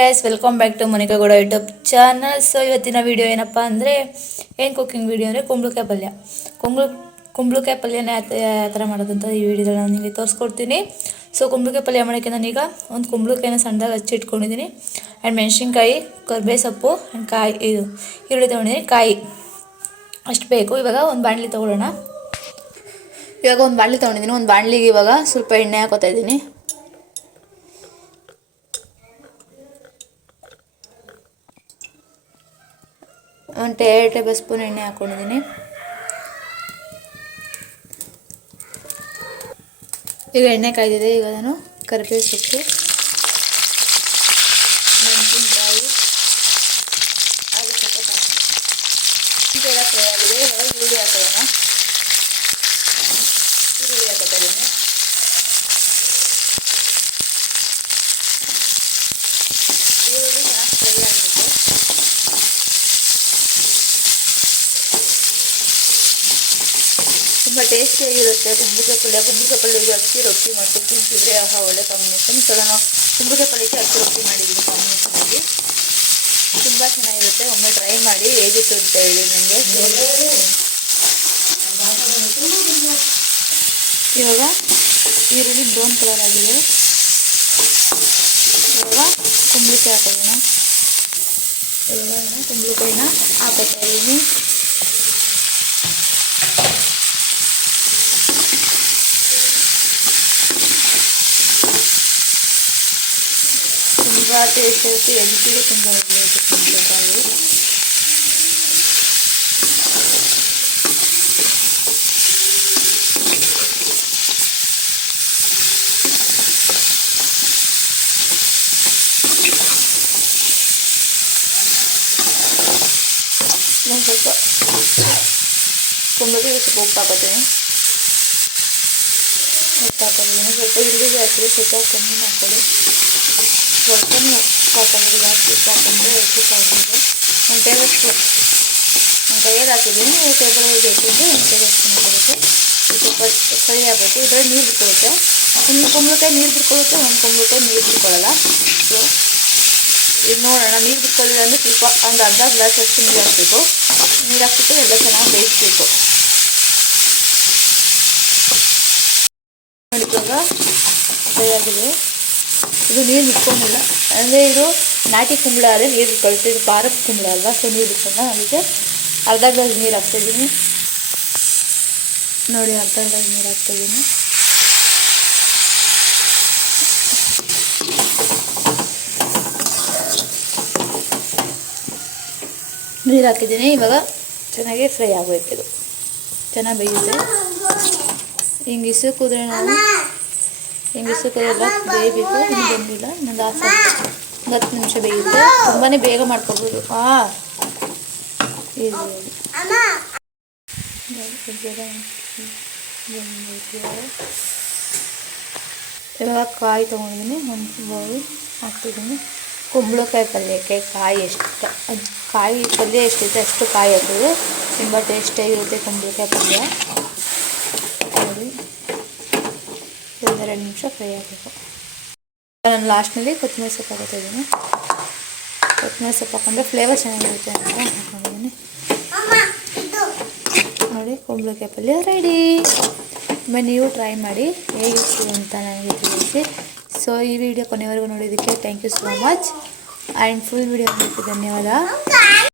Guys welcome back to Manika Gowda YouTube channel so ಇವತ್ತಿನ video ಏನಪ್ಪ ಅಂದರೆ, ಏನು ಕುಕ್ಕಿಂಗ್ ವಿಡಿಯೋ ಅಂದರೆ ಕುಂಬಳಕಾಯಿ ಪಲ್ಯ. ಕುಂಬಳ, ಕುಂಬಳಕಾಯಿ ಪಲ್ಯನೇ ಯಾವ ಥರ ಮಾಡೋದಂತ ಈ ವಿಡಿಯೋದಲ್ಲಿ ನಾನು ನಿಮಗೆ ತೋರಿಸ್ಕೊಡ್ತೀನಿ. ಸೊ ಕುಂಬಳಕಾಯಿ ಪಲ್ಯ ಮಾಡೋಕ್ಕೆ ನಾನೀಗ ಒಂದು ಕುಂಬಳಕಾಯಿನ ಸಣ್ಣದಾಗಿ ಹಚ್ಚಿಟ್ಕೊಂಡಿದ್ದೀನಿ ಆ್ಯಂಡ್ ಮೆಣಸಿನ್ಕಾಯಿ ಕರ್ಬೇ ಸೊಪ್ಪು ಆ್ಯಂಡ್ ಕಾಯಿ, ಇದು ಈರುಳ್ಳಿ ತೊಗೊಂಡಿದ್ದೀನಿ ಕಾಯಿ. ಅಷ್ಟು ಬೇಕು. ಇವಾಗ ಒಂದು ಬಾಣಲಿ ತೊಗೊಳ್ಳೋಣ. ಇವಾಗ ಒಂದು ಬಾಣಲಿ ತೊಗೊಂಡಿದ್ದೀನಿ ಒಂದು ಬಾಣಲಿಗೆ ಇವಾಗ ಸ್ವಲ್ಪ ಎಣ್ಣೆ ಹಾಕೋತಾ ಇದ್ದೀನಿ. ಒಂದು ಎರಡು ಟೇಬಲ್ ಸ್ಪೂನ್ ಎಣ್ಣೆ ಹಾಕ್ಕೊಂಡಿದ್ದೀನಿ ಈಗ ಎಣ್ಣೆ ಕಾಯ್ದಿದೆ, ಈಗ ನಾನು ಕರಿಬೇವು ಸೊಪ್ಪು, ಮೆಣಸಿನ್ಕಾಯಿ ಎಲ್ಲ ಫ್ರೈ ಆಗಿದೆ ಈರುಳ್ಳಿ ಹಾಕೋಣ ಈರುಳ್ಳಿ ಹಾಕೋತಾ ಇದ್ದೀನಿ ಈರುಳ್ಳಿ ಚೆನ್ನಾಗಿ ಫ್ರೈ ಆಗಬೇಕು ಟೇಸ್ಟಿಯಾಗಿರುತ್ತೆ ಕುಂಬಳಕಾಯಿ ಪಲ್ಯ ಕುಂಬಳಕಾಯಿ ಪಲ್ಯಗೆ ಅಕ್ಕಿ ರೊಟ್ಟಿ ಮಾಡ್ಕೊಂಡು ತಿಂತಿದ್ರೆ ಆಹಾ, ಒಳ್ಳೆ ಕಾಂಬಿನೇಷನ್ ಈ ನಾವು ಕುಂಬಳಕಾಯಿ ಪಲ್ಯಕ್ಕೆ ಅಕ್ಕಿ ರೊಟ್ಟಿ ಮಾಡಿದ್ದೀನಿ ಕಾಂಬಿನೇಷನಾಗಿ ತುಂಬ ಚೆನ್ನಾಗಿರುತ್ತೆ. ಒಮ್ಮೆ ಟ್ರೈ ಮಾಡಿ ಹೇಗಿತ್ತು ಅಂತ ಹೇಳಿ ನನಗೆ ಇವಾಗ ಈರುಳ್ಳಿ ಬ್ರೌನ್ ಕಲರ್ ಆಗಿದೆ. ಇವಾಗ ಕುಂಬಳಕಾಯಿ ಹಾಕೋಣ ಇವಾಗ ಕುಂಬಳಕಾಯಿನ ಹಾಕೋತಾ ಇದ್ದೀನಿ. ತುಂಬ ಟೇಸ್ಟ್ ಇರುತ್ತೆ ಎಲ್ರಿಗೂ ತುಂಬ ಒಳ್ಳೆಯದು ಕುಂಬಳಕಾಯಿ ಒಂದು ಸ್ವಲ್ಪ ಕುಂಬಳಕಾಯಿ ಸ್ವಲ್ಪ ಉಪ್ಪು ಹಾಕೋತೀನಿ ಉಪ್ಪು ಹಾಕೋತೀನಿ ಸ್ವಲ್ಪ ಇಲ್ಲಿಗೆ ಹಾಕಿದ್ರೆ ಸ್ವಲ್ಪ ಕಮ್ಮಿ ಹಾಕೊಳ್ಳಿ ಸ್ವಲ್ಪನೇ ಉಪ್ಪು ಹಾಕೋದು ಜಾಸ್ತಿ ಉಪ್ಪು ಹಾಕೊಂಡ್ರೆ ಉಪ್ಪು ಹಾಕಿದ್ರೆ ಒಂದು ಟೇಬಲ್ ಸ್ಪೂನ್ ಒಂದು ಕೈಯಲ್ಲಿ ಹಾಕಿದ್ದೀನಿ ಟೇಬಲ್ ಬೇಕಿದ್ರೆ ಒಂದು ಟೇಬಲ್ ಸ್ಪೂನ್ ಹಾಕೋಬೇಕು ಸ್ವಲ್ಪ ಫ್ರೈ ಆಗಬೇಕು ಇದರಲ್ಲಿ ನೀರು ಬಿಟ್ಕೊಳ್ಳುತ್ತೆ ಒಂದು ಕುಂಬಳಕಾಯಿ ನೀರು ಬಿಟ್ಕೊಳ್ಳುತ್ತೆ ಒಂದು ಕುಂಬಳಕಾಯಿ ನೀರು ಬಿಟ್ಕೊಳ್ಳಲ್ಲ ಸೊ ಇದು ನೋಡೋಣ ನೀರು ಬಿಟ್ಕೊಳ್ಳಿಲ್ಲ ಅಂದರೆ ಸ್ವಲ್ಪ ಒಂದು ಅರ್ಧ ಗ್ಲಾಸ್ ಅಷ್ಟು ನೀರು ಹಾಕಬೇಕು ನೀರು ಹಾಕ್ಬಿಟ್ಟು ಎಲ್ಲ ಚೆನ್ನಾಗಿ ಬೇಯಿಸ್ಬೇಕು ನೋಡಿ ಇವಾಗ ಫ್ರೈ ಆಗಿದೆ ಇದು ನೀರು ಬಿಟ್ಕೊಂಡಿಲ್ಲ ಅಂದರೆ ಇದು ನಾಟಿ ಕುಂಬಳ ಆದರೆ ನೀರು ಬಿಟ್ಕೊಳುತ್ತೆ ಇದು ಖಾರದ ಕುಂಬಳ ಅಲ್ವಾ? ಸೊ ನೀರು ಬಿಟ್ಕೊಂಡು ಅದಕ್ಕೆ ಅರ್ಧ ಗ್ಲಾಸ್ ನೀರು ಹಾಕ್ತಾಯಿದ್ದೀನಿ ನೋಡಿ, ಅರ್ಧ ಗ್ಲಾಸ್ ನೀರು ಹಾಕ್ತಾಯಿದ್ದೀನಿ ನೀರು ಹಾಕಿದ್ದೀನಿ. ಇವಾಗ ಚೆನ್ನಾಗಿ ಫ್ರೈ ಆಗೋಯ್ತು ಇದು. ಚೆನ್ನಾಗಿ ಬೇಯುತ್ತೆ. ಹಿಂಗೆ ಇಸು ಕೂದ್ರೆ ನಾವು ಹಿಂಗೆ ಇಸು ಕೂದೆಲ್ಲ ಬೇಯಬೇಕು ಇನ್ನು ಬಂದಿಲ್ಲ. ಇನ್ನೊಂದು ಹಾಫ್ ಹತ್ತು ನಿಮಿಷ ಬೇಯುತ್ತೆ. ತುಂಬಾ ಬೇಗ ಮಾಡ್ಕೋಬೋದು. ಹಾಂ ಇವಾಗ ಕಾಯಿ ತೊಗೊಂಡಿದ್ದೀನಿ. ಒಂದು ಬೌಲ್ ಹಾಕ್ತಿದ್ದೀನಿ. ಕುಂಬಳಕಾಯಿ ಪಲ್ಯಕ್ಕೆ ಕಾಯಿ ಎಷ್ಟು, ಅದು ಕಾಯಿ ಪಲ್ಯ ಎಷ್ಟಿದೆ ಅಷ್ಟು ಕಾಯಿ ಹಾಕಿದ್ರೆ ತುಂಬ ಟೇಸ್ಟಾಗಿರುತ್ತೆ ಕುಂಬಳಕಾಯಿ ಪಲ್ಯ. ನೋಡಿ. ಒಂದೆರಡು ನಿಮಿಷ ಫ್ರೈ ಆಗಬೇಕು. ನಾನು ಲಾಸ್ಟ್ನಲ್ಲಿ ಕೊತ್ತಂಬರಿ ಸೊಪ್ಪು ಹಾಕೋತಿದ್ದೀನಿ ಕೊತ್ತಂಬರಿ ಸೊಪ್ಪು ಹಾಕೊಂಡ್ರೆ ಫ್ಲೇವರ್ ಚೆನ್ನಾಗಿರುತ್ತೆ ಅಂತ ಹಾಕೊಂಡಿದ್ದೀನಿ. ನೋಡಿ ಕುಂಬಳಕಾಯಿ ಪಲ್ಯ ರೆಡಿ. ಒಮ್ಮೆ ನೀವು ಟ್ರೈ ಮಾಡಿ ಹೇಗಿತ್ತು ಅಂತ ನನಗೆ ತಿಳಿಸಿ. ಸೊ ಈ ವಿಡಿಯೋ ಕೊನೆವರೆಗೂ ನೋಡಿದ್ದಕ್ಕೆ thank you so much and full video ನೋಡೋಕ್ಕೆ ಧನ್ಯವಾದ.